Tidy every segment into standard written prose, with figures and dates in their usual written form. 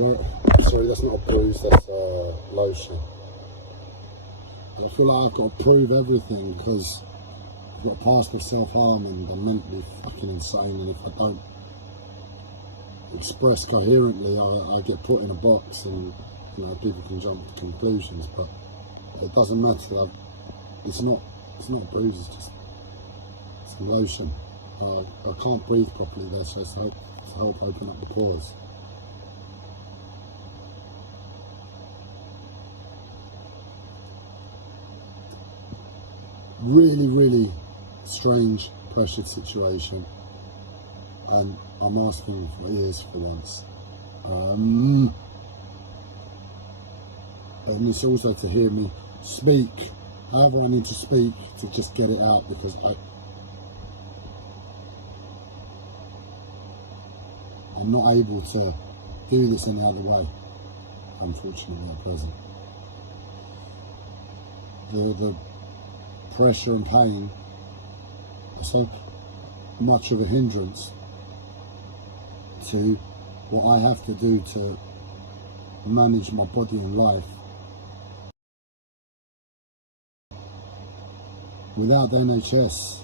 No, sorry, that's not a bruise, that's lotion. And I feel like I've got to prove everything because I've got past the self-harm and I'm mentally fucking insane, and if I don't express coherently, I get put in a box, and you know, people can jump to conclusions, but it doesn't matter. It's not a bruise, it's just some lotion. I can't breathe properly there, so it's to help open up the pores. Really strange, pressured situation, and I'm asking for ears for once. And it's also to hear me speak, however I need to speak to just get it out, because I'm not able to do this any other way, unfortunately, at present. The pressure and pain are so much of a hindrance to what I have to do to manage my body and life. Without the NHS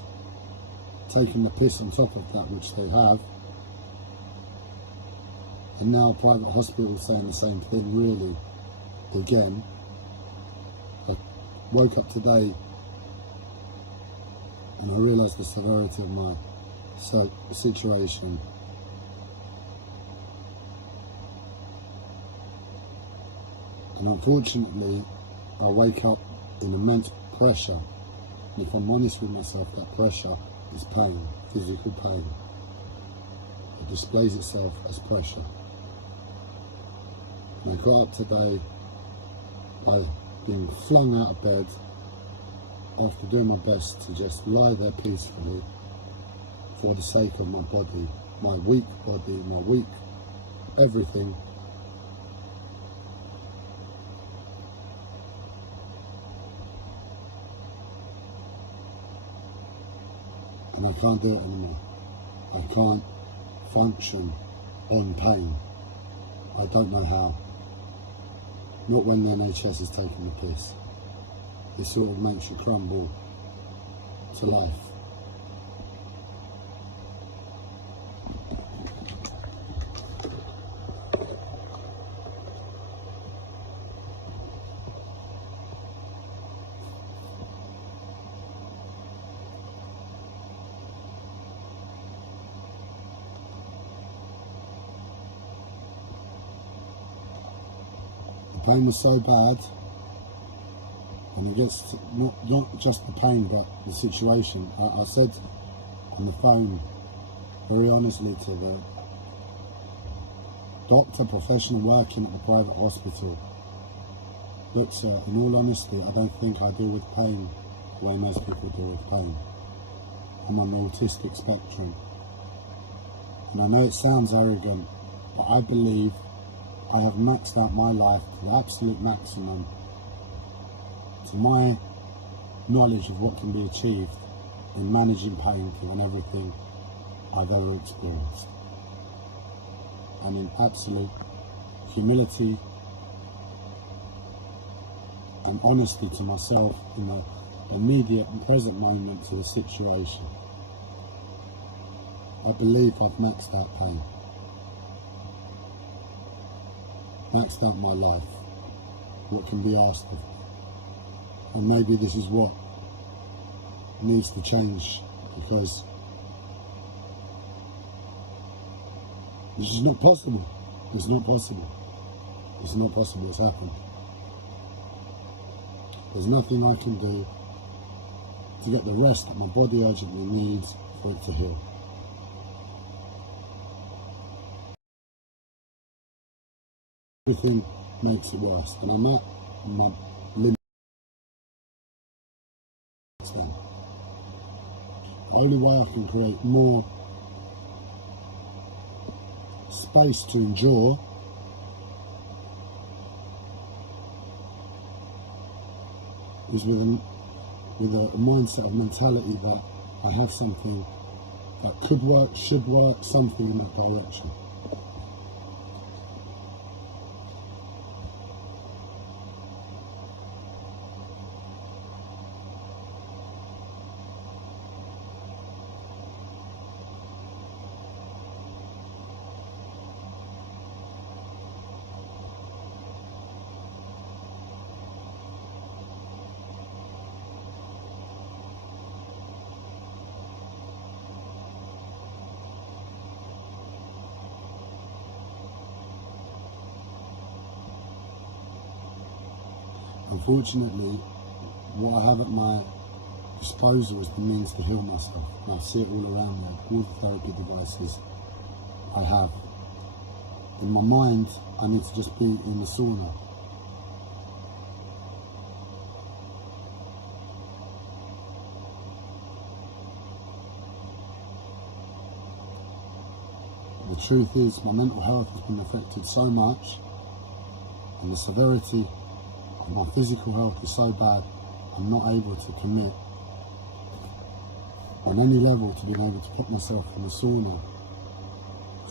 taking the piss on top of that, which they have, and now private hospitals saying the same thing, really, again. I woke up today and I realised the severity of my situation. And unfortunately, I wake up in immense pressure. And if I'm honest with myself, that pressure is pain, physical pain. It displays itself as pressure. And I got up today by being flung out of bed after doing my best to just lie there peacefully for the sake of my body, my weak everything. And I can't do it anymore. I can't function on pain. I don't know how. Not when the NHS is taking the piss. It sort of makes you crumble to life. The pain was so bad, and it gets to not just the pain but the situation. I said on the phone very honestly to the doctor professional working at the private hospital, look sir, in all honesty, I don't think I deal with pain the way most people deal with pain. I'm on the autistic spectrum, and I know it sounds arrogant, but I believe I have maxed out my life to the absolute maximum, to my knowledge of what can be achieved in managing pain on everything I've ever experienced. And in absolute humility and honesty to myself in the immediate and present moment to the situation, I believe I've maxed out pain. Maxed out my life, what can be asked of me. And maybe this is what needs to change, because this is not possible. It's not possible. It's not possible. It's happened. There's nothing I can do to get the rest that my body urgently needs for it to heal. Everything makes it worse, and I'm at my limit. The only way I can create more space to endure is with a mindset of mentality that I have something that could work, should work, something in that direction. Unfortunately, what I have at my disposal is the means to heal myself. And I see it all around me, all the therapy devices I have. In my mind, I need to just be in the sauna. The truth is, my mental health has been affected so much, and the severity of my physical health is so bad, I'm not able to commit on any level to being able to put myself in the sauna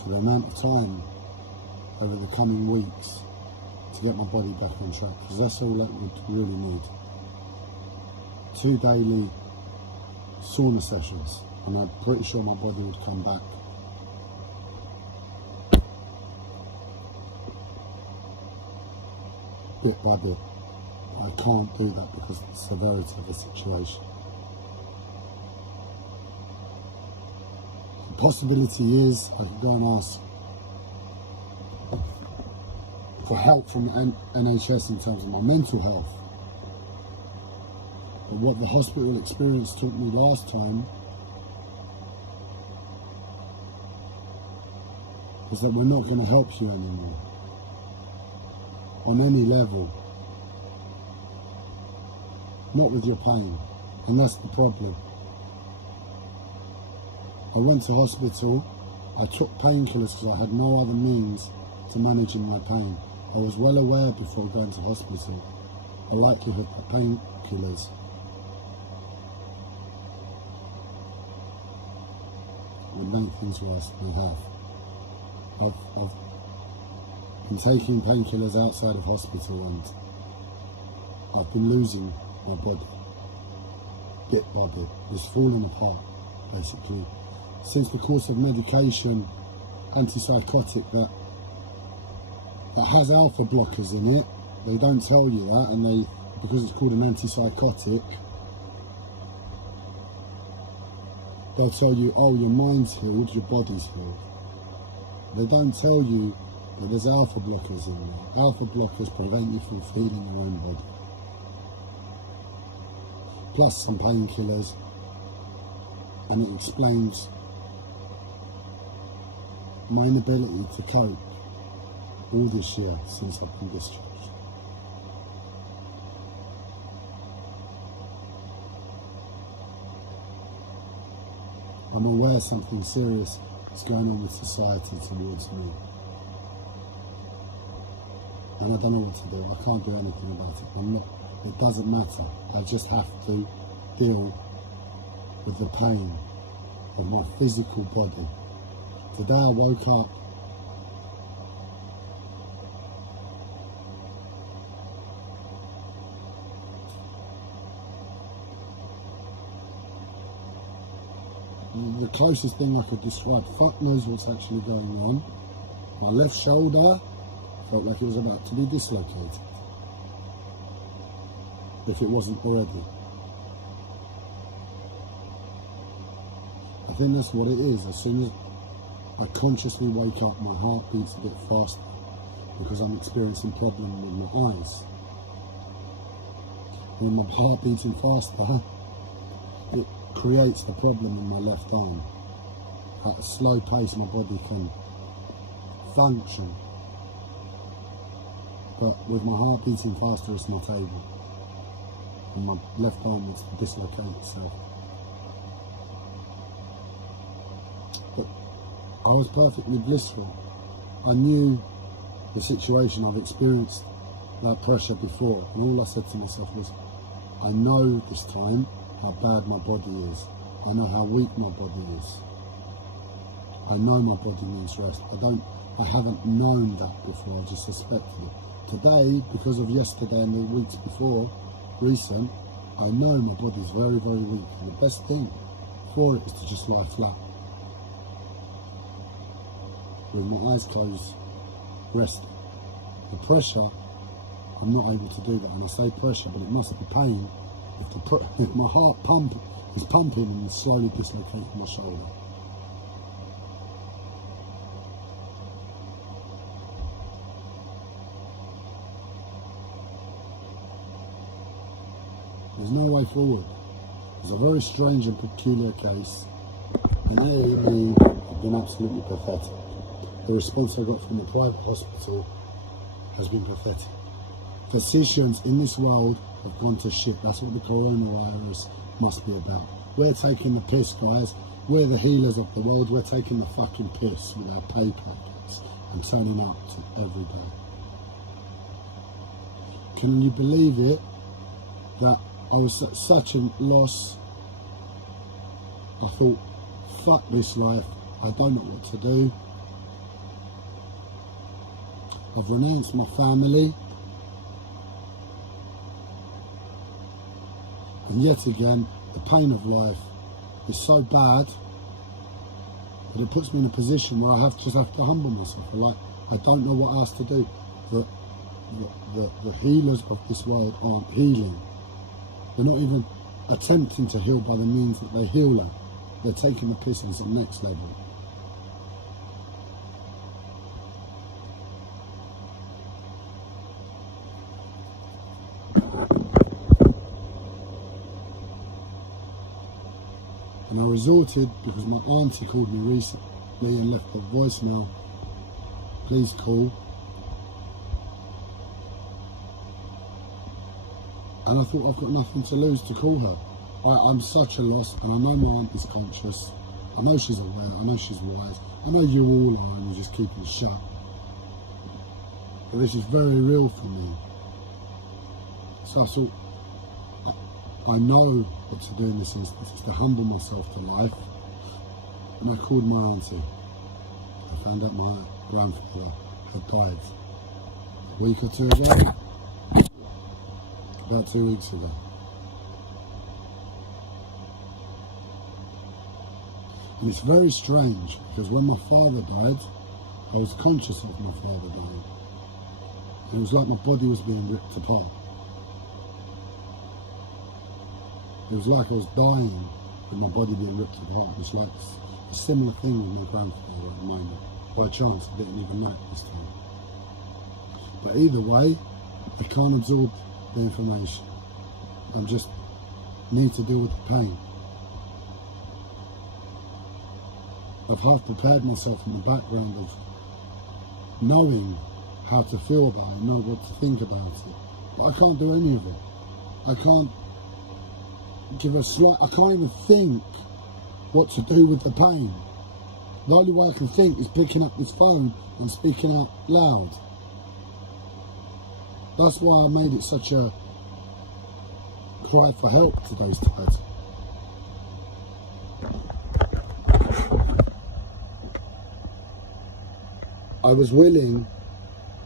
for the amount of time over the coming weeks to get my body back on track, because that's all that would really need. 2 daily sauna sessions, and I'm pretty sure my body would come back. Bit by bit. I can't do that because of the severity of the situation. The possibility is I could go and ask for help from the NHS in terms of my mental health. But what the hospital experience taught me last time is that we're not going to help you anymore on any level, not with your pain, and that's the problem. I went to hospital, I took painkillers because I had no other means to managing my pain. I was well aware before going to hospital the likelihood that painkillers would make things worse than they have. I've been taking painkillers outside of hospital, and I've been losing my body bit by bit. It's falling apart basically. Since the course of medication, antipsychotic that has alpha blockers in it, they don't tell you that, and because it's called an antipsychotic, they'll tell you, oh, your mind's healed, your body's healed. They don't tell you that there's alpha blockers in there. Alpha blockers prevent you from feeling your own body. Plus some painkillers, and it explains my inability to cope all this year since I've been discharged. I'm aware something serious is going on with society towards me. And I don't know what to do. I can't do anything about it. It doesn't matter. I just have to deal with the pain of my physical body. Today I woke up the closest thing I could describe, fuck knows what's actually going on. My left shoulder felt like it was about to be dislocated, if it wasn't already. I think that's what it is. As soon as I consciously wake up, my heart beats a bit faster because I'm experiencing problem with my eyes. When my heart beating faster, it creates the problem in my left arm. At a slow pace, my body can function, but with my heart beating faster, it's not able, and my left arm wants to dislocate itself. But I was perfectly blissful. I knew the situation. I've experienced that pressure before, and all I said to myself was, I know this time how bad my body is. I know how weak my body is. I know my body needs rest. I haven't known that before, I just suspected it. Today, because of yesterday and the weeks before, recent, I know my body's very, very weak, and the best thing for it is to just lie flat with my eyes closed, resting. The pressure, I'm not able to do that, and I say pressure, but it must be pain if my heart is pumping and slowly dislocating my shoulder. There's no way forward. It's a very strange and peculiar case, and A&E have been absolutely pathetic. The response I got from the private hospital has been pathetic. Physicians in this world have gone to shit. That's what the coronavirus must be about. We're taking the piss, guys. We're the healers of the world. We're taking the fucking piss with our pay packets and turning up to every day. Can you believe it that I was at such a loss? I thought, fuck this life. I don't know what to do. I've renounced my family. And yet again, the pain of life is so bad that it puts me in a position where I just have to humble myself. I don't know what else to do. The healers of this world aren't healing. They're not even attempting to heal by the means that they heal at. They're taking the piss on some next level. And I resorted, because my auntie called me recently and left a voicemail, please call. And I thought, I've got nothing to lose to call her. I'm such a loss, and I know my aunt is conscious. I know she's aware, I know she's wise. I know you all are, and you're just keeping shut. But this is very real for me. So I thought, I know what to do in this instance, is to humble myself to life. And I called my auntie. I found out my grandfather had died a week or two ago. About 2 weeks ago. And it's very strange, because when my father died, I was conscious of my father dying. And it was like my body was being ripped apart. It was like I was dying with my body being ripped apart. It's like a similar thing with my grandfather at the moment. By chance, I didn't even know it this time. But either way, I can't absorb the information. I just need to deal with the pain. I've half prepared myself in the background of knowing how to feel about it, know what to think about it. But I can't do any of it. I can't I can't even think what to do with the pain. The only way I can think is picking up this phone and speaking out loud. That's why I made it such a cry for help today's title. I was willing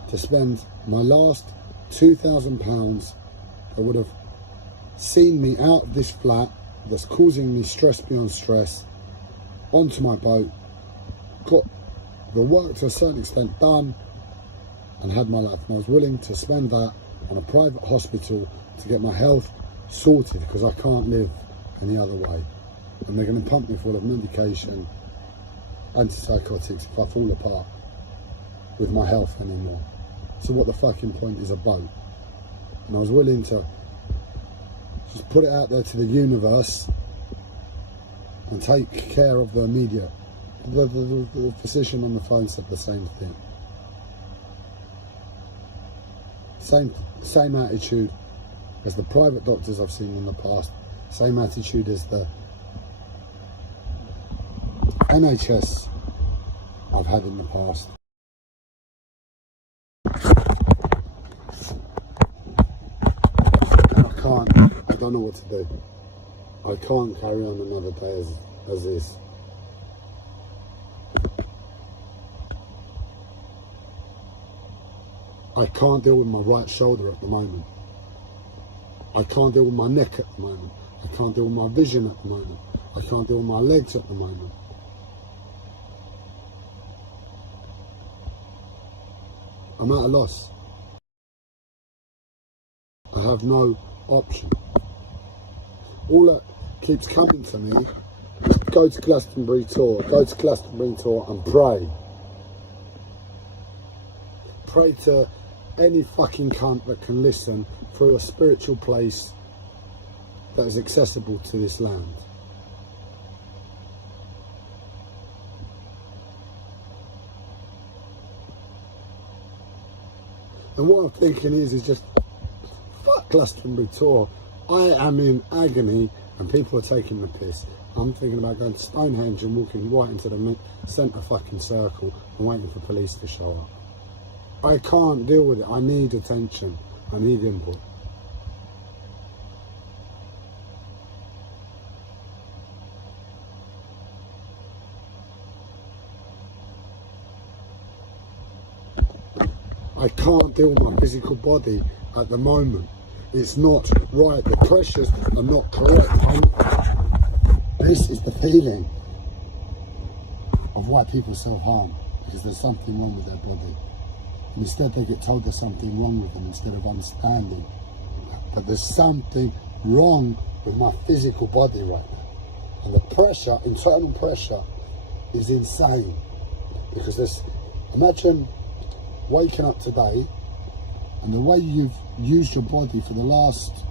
to spend my last £2,000 that would have seen me out of this flat that's causing me stress beyond stress, onto my boat, got the work to a certain extent done, and had my life. And I was willing to spend that on a private hospital to get my health sorted, because I can't live any other way. And they're going to pump me full of medication, antipsychotics, if I fall apart with my health anymore. So what the fucking point is a boat? And I was willing to just put it out there to the universe and take care of the immediate. The physician on the phone said the same thing. Same attitude as the private doctors I've seen in the past. Same attitude as the NHS I've had in the past. I don't know what to do. I can't carry on another day as is. I can't deal with my right shoulder at the moment. I can't deal with my neck at the moment. I can't deal with my vision at the moment. I can't deal with my legs at the moment. I'm at a loss. I have no option. All that keeps coming to me is go to Glastonbury tour and pray. Pray to any fucking cunt that can listen through a spiritual place that is accessible to this land. And what I'm thinking is just, fuck Glastonbury tour. I am in agony and people are taking the piss. I'm thinking about going to Stonehenge and walking right into the centre fucking circle and waiting for police to show up. I can't deal with it. I need attention. I need input. I can't deal with my physical body at the moment. It's not right. The pressures are not correct. This is the feeling of why people self-harm, because there's something wrong with their body. And instead they get told there's something wrong with them instead of understanding that there's something wrong with my physical body right now. And the pressure, internal pressure, is insane. Because there's, imagine waking up today and the way you've used your body for the last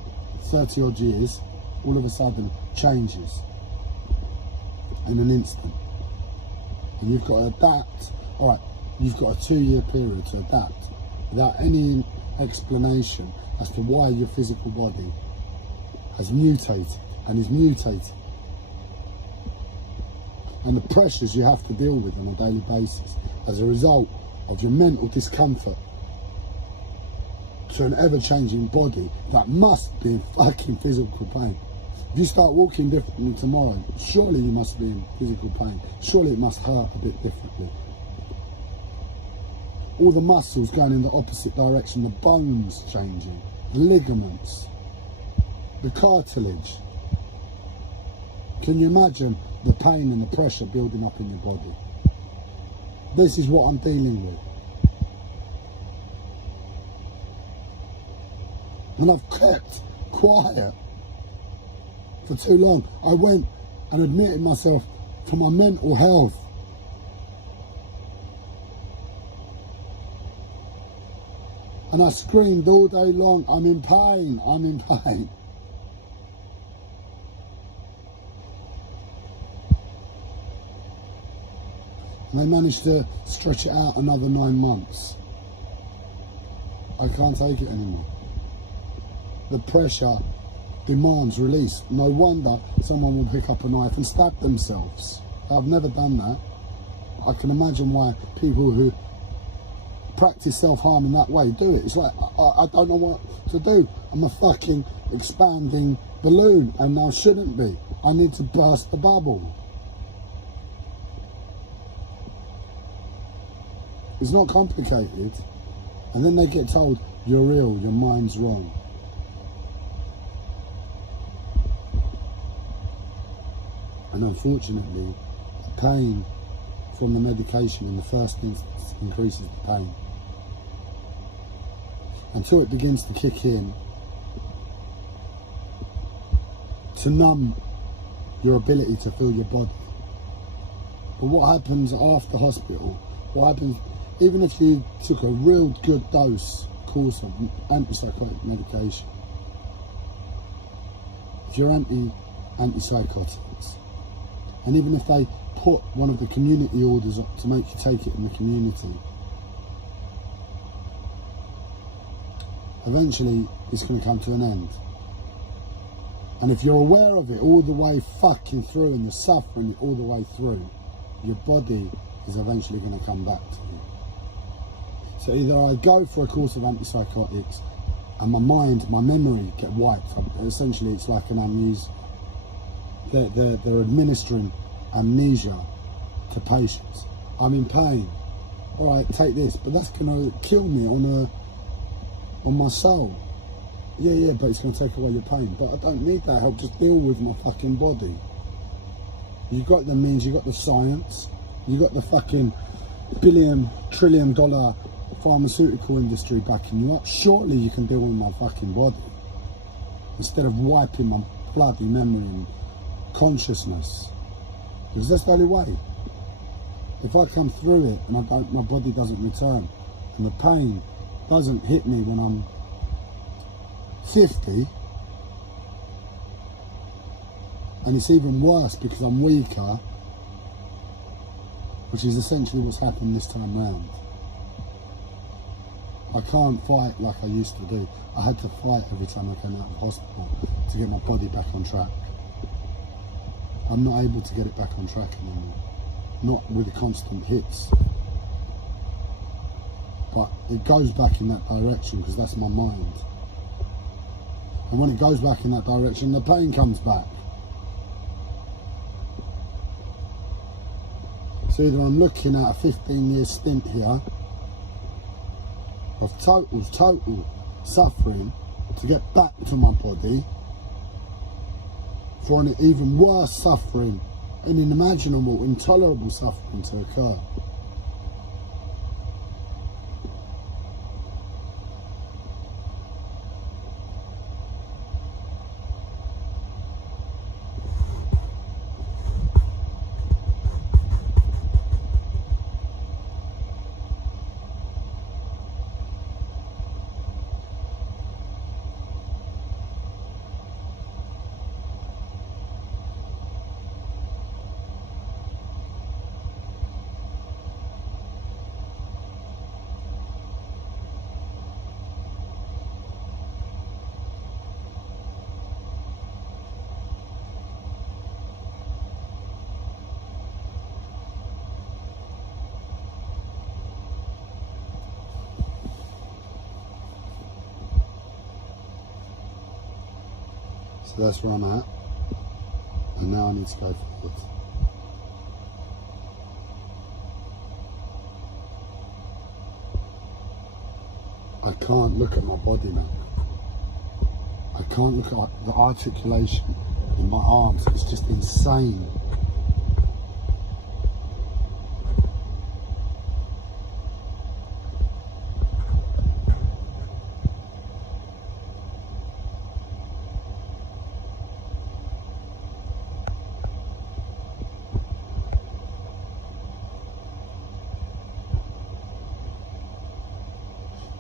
30 odd years all of a sudden changes in an instant, and you've got to adapt. All right, you've got a 2-year period to adapt without any explanation as to why your physical body has mutated and is mutating, and the pressures you have to deal with on a daily basis as a result of your mental discomfort to an ever-changing body that must be in fucking physical pain. If you start walking differently tomorrow, surely you must be in physical pain. Surely it must hurt a bit differently. All the muscles going in the opposite direction, the bones changing, the ligaments, the cartilage. Can you imagine the pain and the pressure building up in your body? This is what I'm dealing with. And I've kept quiet for too long. I went and admitted myself for my mental health. And I screamed all day long, I'm in pain, I'm in pain. And they managed to stretch it out another 9 months. I can't take it anymore. The pressure demands release. No wonder someone will pick up a knife and stab themselves. I've never done that. I can imagine why people who practice self-harm in that way do it. It's like, I don't know what to do. I'm a fucking expanding balloon and I shouldn't be. I need to burst the bubble. It's not complicated. And then they get told, you're ill, your mind's wrong. And unfortunately, the pain from the medication in the first instance increases the pain. Until it begins to kick in to numb your ability to feel your body. But what happens after hospital, what happens, even if you took a real good course of antipsychotic medication, if you're antipsychotics, and even if they put one of the community orders up to make you take it in the community, eventually it's going to come to an end. And if you're aware of it all the way fucking through and you're suffering it all the way through, your body is eventually going to come back to you. So either I go for a course of antipsychotics and my mind, my memory get wiped. Essentially it's like an amnesia. They're administering amnesia to patients. I'm in pain. All right, take this, but that's going to kill me on my soul. Yeah, but it's going to take away your pain. But I don't need that help. Just deal with my fucking body. You got the means. You got the science. You got the fucking trillion dollar pharmaceutical industry backing you up. Surely you can deal with my fucking body instead of wiping my bloody memory and consciousness, because that's the only way. If I come through it and my body doesn't return and the pain doesn't hit me when I'm 50, And it's even worse because I'm weaker, which is essentially what's happened this time round. I can't fight like I used to do. I had to fight every time I came out of hospital to get my body back on track. I'm not able to get it back on track anymore. Not with the constant hits. But it goes back in that direction because that's my mind. And when it goes back in that direction, the pain comes back. So either I'm looking at a 15-year stint here of total suffering to get back to my body, for an even worse suffering, an unimaginable, intolerable suffering to occur. So that's where I'm at, and now I need to go forward. I can't look at my body now. I can't look at the articulation in my arms. It's just insane.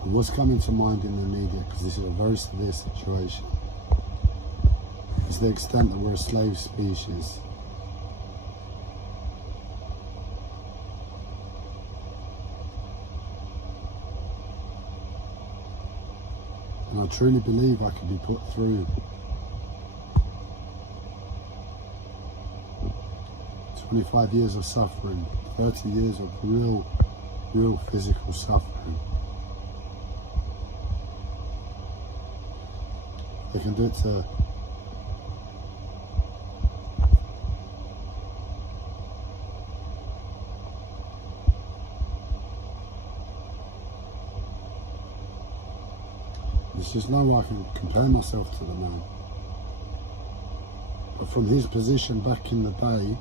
And what's coming to mind in the media, because this is a very severe situation, is the extent that we're a slave species. And I truly believe I could be put through 25 years of suffering, 30 years of real physical suffering. They can do it to there's just no way I can compare myself to the man. But from his position back in the day,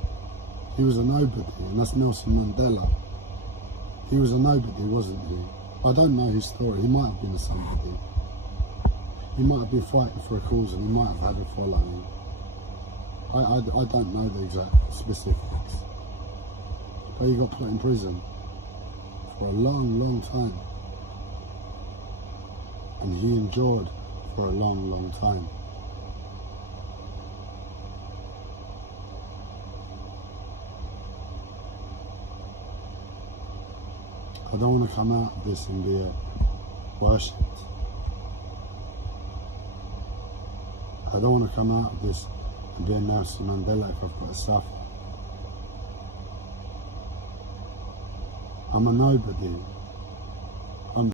he was a nobody, and that's Nelson Mandela. He was a nobody, wasn't he? I don't know his story. He might have been a somebody. He might have been fighting for a cause, and he might have had a following. I don't know the exact specifics. But he got put in prison for a long time. And he endured for a long time. I don't want to come out of this and be worshipped. I don't want to come out of this and be a Nelson Mandela if I've got to suffer. I'm a nobody.